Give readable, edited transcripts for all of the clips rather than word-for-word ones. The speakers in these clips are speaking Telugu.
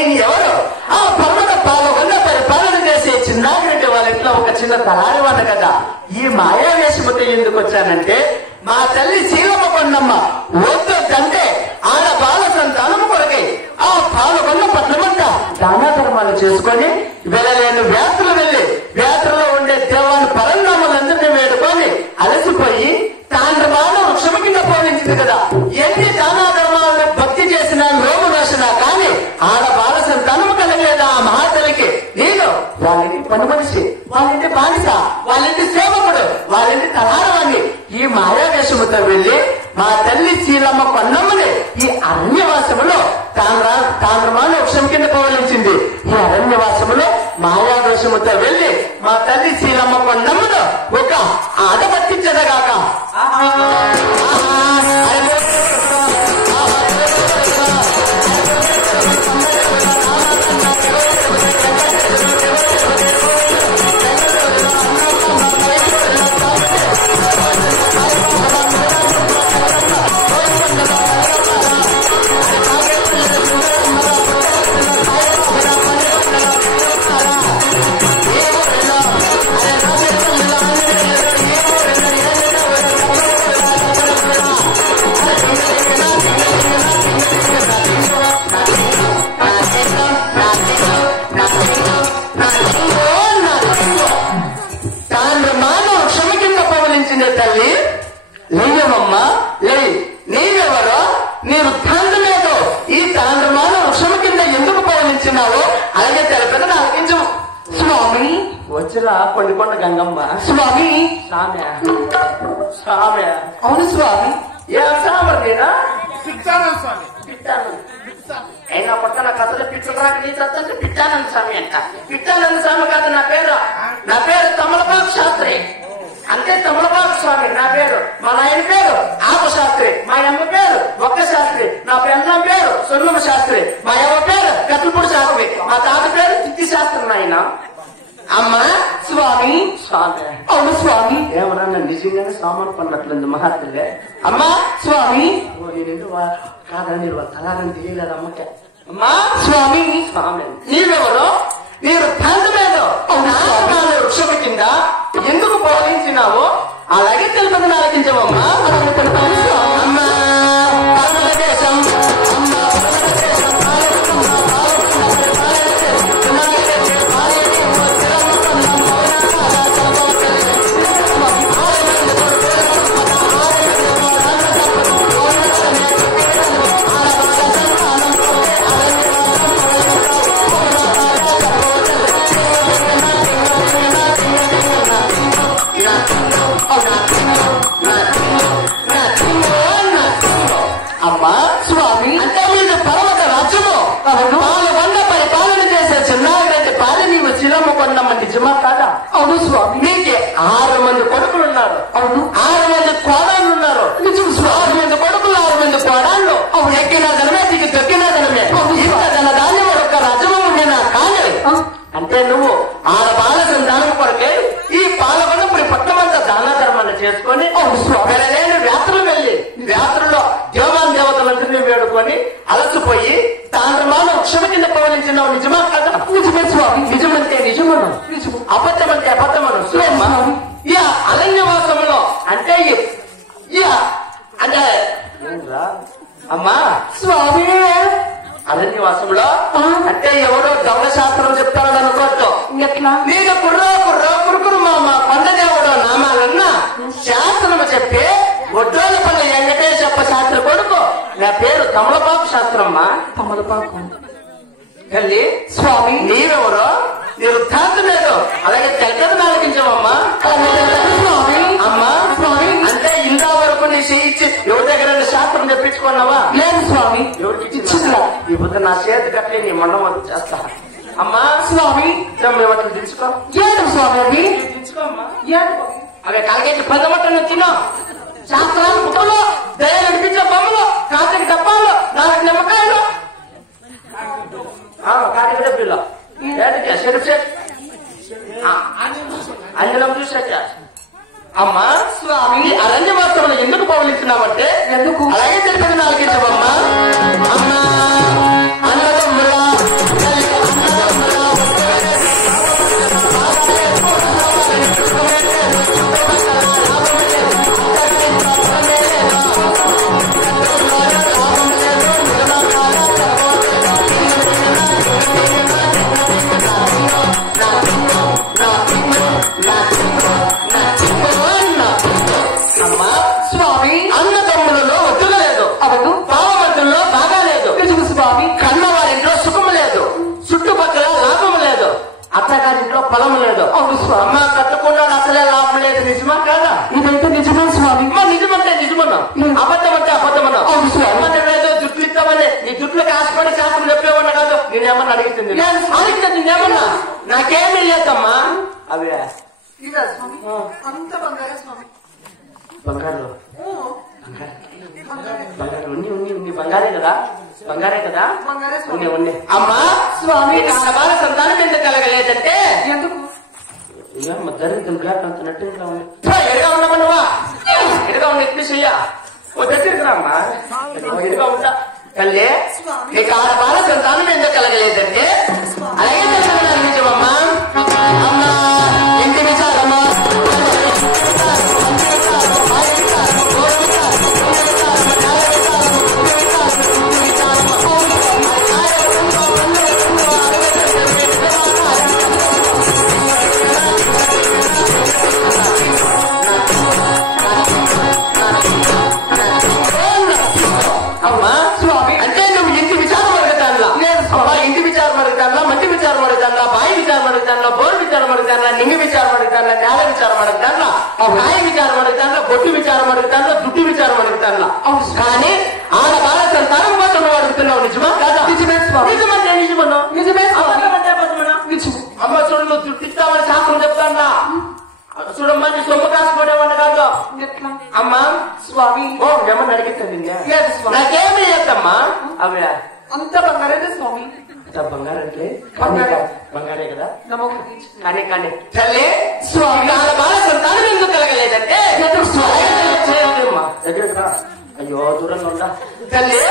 నేను ఎవరు? ఆ పర్వత పాలన పరిపాలన చేసే చిన్నాగిరెడ్డి వాళ్ళ ఇంట్లో ఒక చిన్న తలారివాడు కదా. ఈ మాయావేశముతో ఎందుకు వచ్చానంటే, మా తల్లి శీలమ్మ కొండమ్మ వద్దంటే ఆడ బాల సంతానము కొరకై ఆ పాలకొండ పట్నమంతా దానా ధర్మాలు చేసుకొని వెళ్ళలేని వ్యాత్రలు వెళ్ళి వ్యాత్రలో ఉండే దేవాన్ని పరంనామాలందరినీ వేడుకొని అలసిపోయి తాండ్రమాన వృక్షము కింద పోవించింది కదా. ఎన్ని దానా ధర్మాలను భక్తి చేసినా లోము వేసినా కానీ ఆడ బాల సంతానము కలగలేదు ఆ మహాతలికి. నేను వాళ్ళింటి పని మనిషి, వాళ్ళింటి బానిస, వాళ్ళింటి సేవకుడు, వాళ్ళింటి తలారవాణ్ణి. ఈ మాయావేశముతో వెళ్లి మా తల్లి చీలమ్మ కొన్నమ్మని ఈ అరణ్యవాసములో తాండ్రమాన వృక్షం కింద పవలించింది. ఈ అరణ్యవాసములో మాయావేశముతో వెళ్లి మా తల్లి చీలమ్మ కొన్నమ్మను ఒక ఆట పట్టించదగాక. తల్లి లేవమ్మ, లే, నీవెవరో, నీ వృత్తాంతమేదో, ఈ తాండ్రమాన వృక్షము కింద ఎందుకు పవలించినావో అలాగే తెలిపేది ఆలకించు. స్వామి వచ్చిరా కొండకొండ గంగమ్మ. స్వామి సామె సామె. అవును స్వామి. ఏం సామర్దేనా? అయినా పక్కన కథలు పిచ్చరాక నీ చచ్చంటే పిచ్చానంద స్వామి అంట. పిచ్చానంద స్వామి కాదు నా పేరు. నా పేరు తమలపాకు శాస్త్రి. అంతే తమలపాకు స్వామి నా పేరు. మా నాయన పేరు ఆప శాస్త్రి, మా అమ్మ పేరు ఒక్క శాస్త్రి, నా పెద్దమ్మ పేరు సొన్నమ శాస్త్రి, మా అమ్మ పేరు కత్తిపూడి శాస్త్రి, మా తాత పేరు చిత్తి శాస్త్రి. నాయన అమ్మ స్వామి స్వామి. అవును స్వామి. ఏమన్నా నిజంగానే సామాను పన్నట్లుంది మహాత్ములే. అమ్మా స్వామి. కాదని తలారని తెలియలేదు అమ్మకే. అమ్మా స్వామి స్వామి. నీవెవరో, నీ వృత్తాంతమేదో, వృక్షము కింద ఎందుకు పోలించినావో అలాగే తెలుపదని ఆలకించవమ్మా. అమ్మా దేశం అమ్మా స్వామి. అంటే మీరు పర్వత రాజ్యము పాలకొండ పరిపాలన చేసే చిన్నారెడ్డి పాలి నీవు చిలమ్మ కొండమ్మ నిజమా కాదా? అవును స్వామి. నీకు 6 మంది కొడుకులు ఉన్నారు. అవును. 6 మంది కోడాళ్ళు ఉన్నారు. నిజం. 6 మంది కొడుకులు, 6 మంది కోడాళ్ళు. అవును. ఎక్కిన జనమే దిగి దొక్కిన జనమే. ఇంత జనదాన్ని ఒక్క రాజ్యము ఉండినా కానీ అంటే నువ్వు బాల సంతానం కొరకే ఈ పాలకొండ పట్టమంతా దాన ధర్మాన్ని చేసుకొని వెళ్ళలేని వ్యాత్రలు వెళ్ళి వ్యాత్రలో దేవాన్ దేవతలందరినీ వేడుకొని అలసిపోయి తాండ్రమాన వృక్షము కింద పవలించినావు. నిజమా కదా? నిజమే స్వామి. నిజమంటే నిజమను, అబద్ధం అంటే అబద్ధమను. ఈ అరణ్యవాసంలో అంటే అంటే అమ్మా స్వామి అరణ్యవాసంలో అంటే ఎవరో దొంగ శాస్త్రం చెప్తారని అనుకోవద్దు. ఎట్లా? నేను కుర్రుకురు మా కొండదేవుడు నామాలన్నా శాస్త్రం చెప్పి ఒడ్డోలపల్లి వెంకటేశప్ప శాస్త్రి కొడుకు. నా పేరు తమలపాకు శాస్త్రమ్మా. తమలపాకు తల్లి స్వామి. నీవెవరో, నీ వృత్తాంతం లేదు అలాగే తెలకదని ఆలకించవమ్మా. స్వామి. అమ్మా స్వామి. అంటే ఇంత వరకు నీ చేయించి ఎవరి దగ్గర శాస్త్రం చెప్పించుకున్నావా? లేదు స్వామి. ఎవరికి ఇచ్చిందా? ఇప్పుడు నా చేతి కట్లే నీ మండం వద్ద చేస్తా. అమ్మా స్వామి. మేమట్లు దించుకో. ఏడు స్వామి అవి దించుకోమ్మా. అవి కాలకేసి పెద్దమట్టను తినో. శాస్త్రాలు పుట్టలు, దయ నడిపించే బొమ్మలు, కాటికి డబ్బాలు, 4 నిమ్మకాయలు, కాటికి డబ్బులు అంజనం చూసాక. అమ్మా స్వామి అరణ్యవాసంలో ఎందుకు పౌలిస్తున్నామంటే ఎందుకు అలాగే తెలిపేది ఆలకించవమ్మా. అమ్మా అన్నదమ్ముల అత్తగారి ఇంట్లో పొలం లేదు. అవును స్వామి. అమ్మ కట్టుకున్నా అసలే లాభం లేదు. నిజమా కాదా? ఇదైతే నిజమే స్వామి. నిజమంటే నిజమన్నా, అబద్ధం అంటే అబద్ధమన్నా. అవును స్వామి. ఏదో జుట్లు ఇస్తామని నీ జుట్లకు ఆశపడి శాస్త్రం చెప్పేవన్నా కాదు. నేనేమన్నా అడిగింది అడిగితే నేనేమన్నా నాకేమీ లేదమ్మా. అవే బంగారు బంగారు ఉన్ని బంగారే కదా, బంగారే కదా. ఉన్ని అమ్మా స్వామి బాల సంతానం ఎందుకు కలగలేదంటే ఎందుకు దరిద్రం బ్లాక్ అంటున్నట్టు ఇంకా ఉంది. ఎడుగా ఉన్నామా నువ్వా? ఎడుగా ఉన్న ఎట్లు చెయ్యా దగ్గరికి అమ్మా. ఎడుగా ఉంటా తల్లి. నీకు బాల సంతానం ఎందుకు కలగలేదంటే అలాగే నిజమమ్మా. అమ్మా ఇంటి విచారమ్మా నింగి విచారం అడుగుతాను, నేల విచారం అడుగుతాను, కాయ విచారం అడుగుతాను, బొట్టు విచారం అడుగుతాను, జుట్టు విచారం అడుగుతాను. కానీ ఆడ బాల సంతానం కోసం నువ్వు అడుగుతున్నావు. నిజమా కాదా? నిజమంటే నిజమన్నా. నిజమే అమ్మ చూడు, నువ్వు జుట్టు ఇస్తామని శాస్త్రం చెప్తానా? చూడమ్మా నీ సొమ్ము కాసుకునేవాడిని కాదు. అమ్మా స్వామి ఓ ఏమన్నా అడిగిస్తుంది నాకేమీ చేద్దమ్మా. అవే అంత బంగారే స్వామి. బంగారం అంటే బంగారే కదా. కానీ కానీ తల్లి స్వామి బాల సంతానం ఎందుకు కలగలేదంటే దగ్గర అయ్యో దూరంగా ఉందా తల్లి.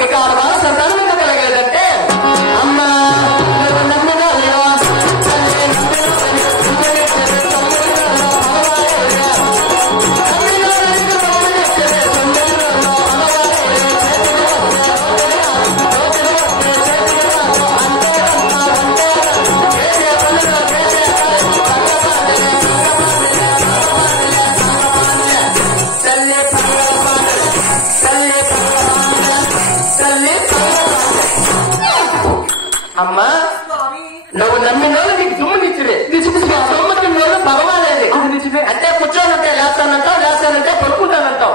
మీకు ఆడ బాల సంతానం ఎందుకు కలగలేదంటే అమ్మా అమ్మా నువ్వు నమ్మిన వాళ్ళు నీకు దుమ్మునిచ్చిరే. సొమ్ముతున్న వాళ్ళు పర్వాలేదు. అంటే కూర్చోనంటే లేస్తానంటే పడుకుంటానంటావు.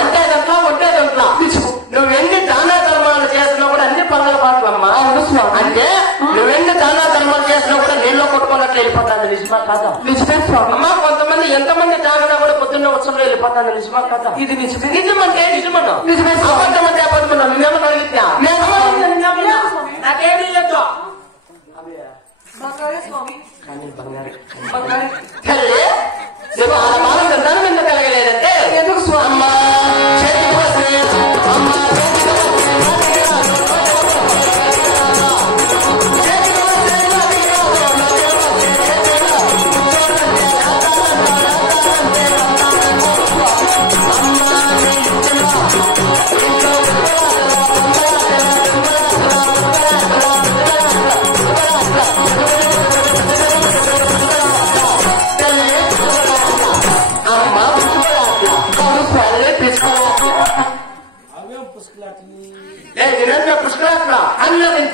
అంటేదంతా ఒంటేదంటా. నువ్వు ఎన్ని దానా ధర్మాలు చేసినా కూడా అన్ని పనుల పాటలమ్మా. అంటే నువ్వెన్ని దానా ధర్మాలు చేసినా కూడా నీళ్ళలో కొట్టుకున్నట్లు వెళ్ళిపోతాను. నిజమా కాదా? నిజమే అమ్మా. కొంతమంది ఎంతమంది తాగినా కూడా పొద్దున్న ఉత్సవంలో వెళ్ళిపోతాను. నిజమా కాదా? ఇది నిజమే. నిజమంటే నిజమన్నా. నిజమే. అబద్ధం అంటే అబద్ధమన్నా. నువ్వేమన్నా అడిగితే నాకేమీ లేదు. కానీ బంగారు తల్లి నువ్వు ఆ బాల సంతానం ఎందుకు కలగలేదంటే ఎందుకు స్వామి?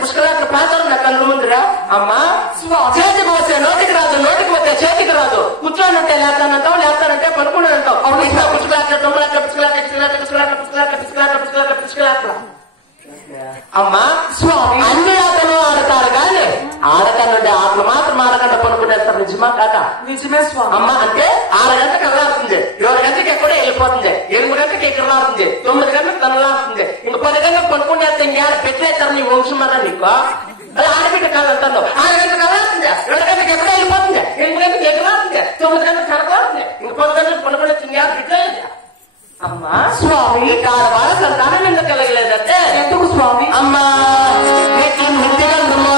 పుష్కరాట్ల ప్రాంతాలు నా కళ్ళు ముందురా. అమ్మా చేతికి వస్తే నోటికి రాదు, నోటికి వస్తే చేతికి రాదు. కూర్చోనంటే లేస్తానంటావు, లేస్తానంటే పడుకున్నానంటావు. పుష్కరాట్ల తొమ్మిదిలాట్ల పుష్కరాట్ల పుష్కరాట్ల పుష్కరాట్ల పుష్కరాట్ల పుష్కరాట్ల పుష్కరాట్ల పుష్కరాట్ల అమ్మా స్వామి అన్ని ఆటలు ఆడతారు కానీ ఆడతానంటే ఆటలు మాత్రం ఆడకుండా పడుకునేస్తారు. నిజమా కాదా? నిజమే స్వామి. అమ్మ అంటే 6 గంటలకు కదలాడుతుంది, 7 గంటకి ఎక్కడో వెళ్ళిపోతుంది, 8 గంటకి ఎక్కడలాడుతుంది, 9 గంటలకు తనలాడుతుంది, ఇంక 10 గంటలకు పడుకునేస్తే ఇంకేడ పెట్టేస్తారు నీ వంశమరా నీకు. అది ఆడబిడ్డ కాదంటాను. 6 గంటలకు కదలాడుతుంది, 7 గంటకి ఎక్కడో వెళ్ళిపోతుంది, 8 గంటకి ఎక్కడలాడుతుంది, 9 గంటలకు తనలాడుతుంది, ఇంక 10 గంటలకు పడుకునేస్తే ఇంకేడ పెట్టలేదు. అమ్మా స్వామి కాడ బాల సంతానం ఎందుకు కలగలేదంటే ఎందుకు స్వామి? అమ్మా నీకు నిత్యగంధమా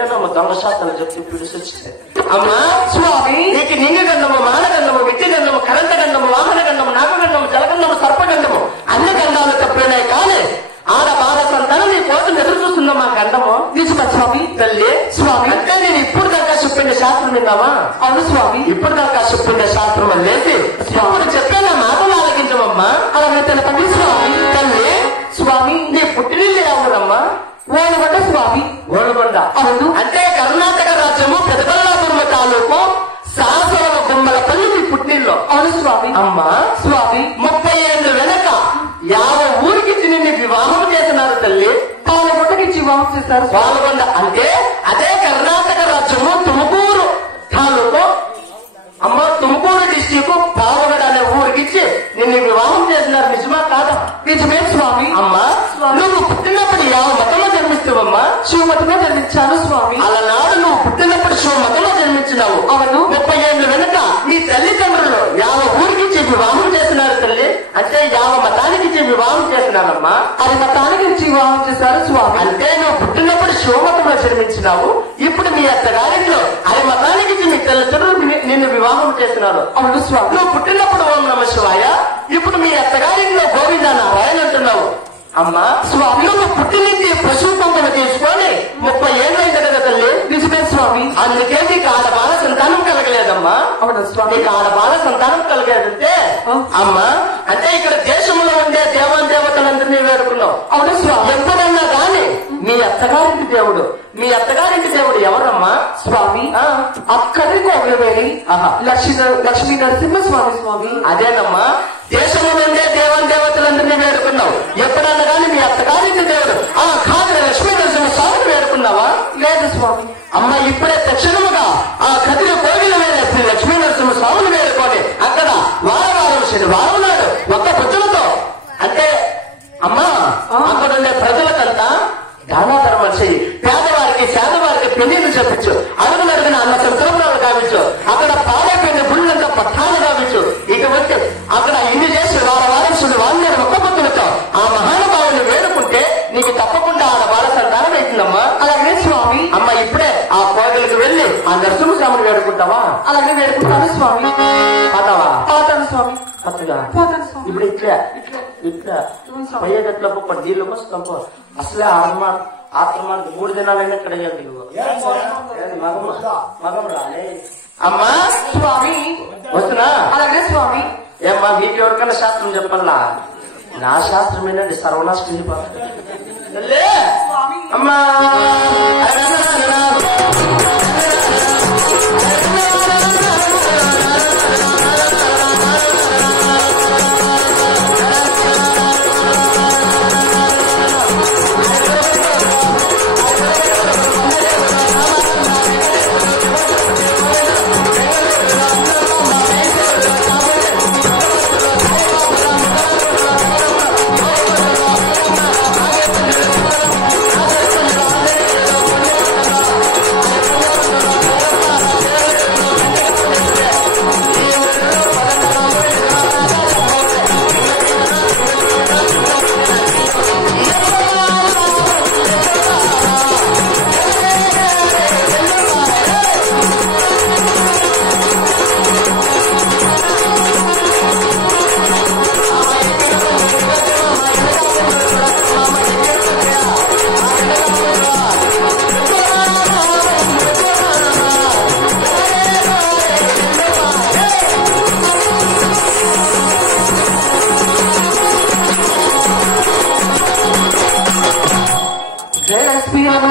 ఇప్పుడేనమ్మ దొంగ శాతాలు చెప్తే పిలిచి అమ్మా స్వామి నీకు నింగ గంధము మానగంధము విద్య గంధము కరెంట గంధము వాహన గంధము నాగగంధము జలగంధము సర్పగంధము అన్ని గంధాలు తప్పినాయి కానీ ఆడ బాధ సంతానం నీ కోసం ఎదురు చూస్తుందా మా గంధము నిజమా స్వామి తల్లి స్వామి అంటే నేను ఇప్పుడు దాకా చెప్పిండే శాస్త్రం విన్నావా అవును స్వామి ఇప్పుడు దాకా చెప్పిండే శాస్త్రం లేసి ఇప్పుడు చెప్పే నా మాటలు ఆలకించమమ్మా అలాగే తెలపండి స్వామి తల్లి స్వామి నీ పుట్టినిల్లు ఎవరమ్మా ఓలగొండ స్వామి ఓలగొండ అవును అంటే కర్ణాటక రాజ్యము పెదబల్లాపురం తాలూకు సాసవ బొమ్మలపల్లి నీ పుట్టినిల్లు అవును స్వామి అమ్మా స్వామి 30 ఏళ్ళు వెనక 50 ఊరికిచ్చి నిన్ను వివాహం చేస్తున్నారు తల్లి పాలగొండకిచ్చి వివాహం చేస్తారు పాలగొండ అంటే అదే కర్ణాటక రాజ్యము తుముకూరు తాలూకు అమ్మ తుముకూరు డిస్టిక్ పాలగొండ అనే ఊరికిచ్చి నిన్ను వివాహం చేస్తున్నారు నిజమా కాదా నిజమే స్వామి అమ్మా నువ్వు పుట్టినప్పుడు ಯಾವ మతంలో జన్మిస్తావమ్మా శివ మతంలో జన్మించాను స్వామి అలనాడు నువ్వు పుట్టినప్పుడు శివ మతంలో జన్మించినావు అవును 30 ఏళ్ళు వెనుక నీ తల్లిదండ్రులు 50 ఊరికిచ్చి వివాహం చేస్తున్నారు తల్లి అంటే 50 మతానికి వివాహం చేస్తున్నారమ్మా అది మతానికి వివాహం చేశారు స్వామి అంటే నువ్వు పుట్టినప్పుడు శివ మతంలో జన్మించినావు ఇప్పుడు మీ అత్తగారింట్లో అది మతానికి మీ తల్లిదండ్రులు నిన్ను వివాహం చేస్తున్నారు అవును స్వామి నువ్వు పుట్టినప్పుడు ఓం నమ శివాయ ఇప్పుడు మీ అత్తగారింట్లో గోవింద నారాయణ అంటున్నావు అమ్మా స్వామి నువ్వు పుట్టినింటి పశువు పంపను తీసుకొని 30 ఏళ్ళు అయింది కదా తల్లి నిజమే స్వామి అందుకే నీకు ఆడబాల సంతానం కలగలేదమ్మా అవును స్వామి నీకు ఆడబాల సంతానం కలిగేదంటే అమ్మా అంటే ఇక్కడ దేశంలో ఉండే దేవతలందరినీ వేడుకున్నావు అవును స్వామి ఎప్పుడన్నా గాని మీ అత్తగారింటి దేవుడు ఎవరమ్మా స్వామి అక్కడి కోగలవేరి లక్ష్మీ నరసింహస్వామి స్వామి అదేనమ్మా దేశంలో ఉండే దేవతలందరినీ వేడుకున్నావు ఎప్పుడన్నా కానీ మీ అత్తగారింటి దేవుడు కాదు లక్ష్మీ నరసింహస్వామిని వేడుకున్నావా లేదు స్వామి అమ్మ ఇప్పుడే తక్షణముగా ఆ కదిరి కోగిల వేరే శ్రీ లక్ష్మీ నరసింహస్వామిని వేడుకొని అక్కడ వారం శనివారం నాడు ఒక్క బుద్ధులతో అంటే అమ్మా అక్కడ ఉండే ప్రజలకంతా దానాధర్మం చెయ్యి పేదవారికి పెళ్లిని చెప్పించు అడుగునడుగున అన్న సంతోషాలు కావించు అక్కడ పాడైపోయిన గుళ్ళంతా పట్టాలు కావించు ఇక వచ్చి అక్కడ ఇన్ని చేసి వారం శనివారం ఒక్క బుద్ధులతో ఆ మహానుభావుని వేడుకుంటే నీకు తప్పకుండా ఆడ బాల సంతానం అవుతుందమ్మా అలాగే స్వామి అమ్మ ఇప్పుడే ఆ కోగలకు వెళ్ళి ఆ నరసింహస్వామిని వేడుకుంటావా అలాగే వేడుకుంటాను స్వామి పోతావా పోతాను స్వామి ఇప్పుడు ఇట్లా పోయేటట్లు నీళ్ళు వస్తాం అసలే ఆత్మానికి 3 దినాలైనా ఇక్కడ మగం రాలే అమ్మా స్వామి వస్తున్నా అలాగే స్వామి ఏమ్మా మీకు ఎవరికైనా శాస్త్రం చెప్పల్లా నా శాస్త్రమేనండి సర్వనాశనం అమ్మా జయ శ్రీరామ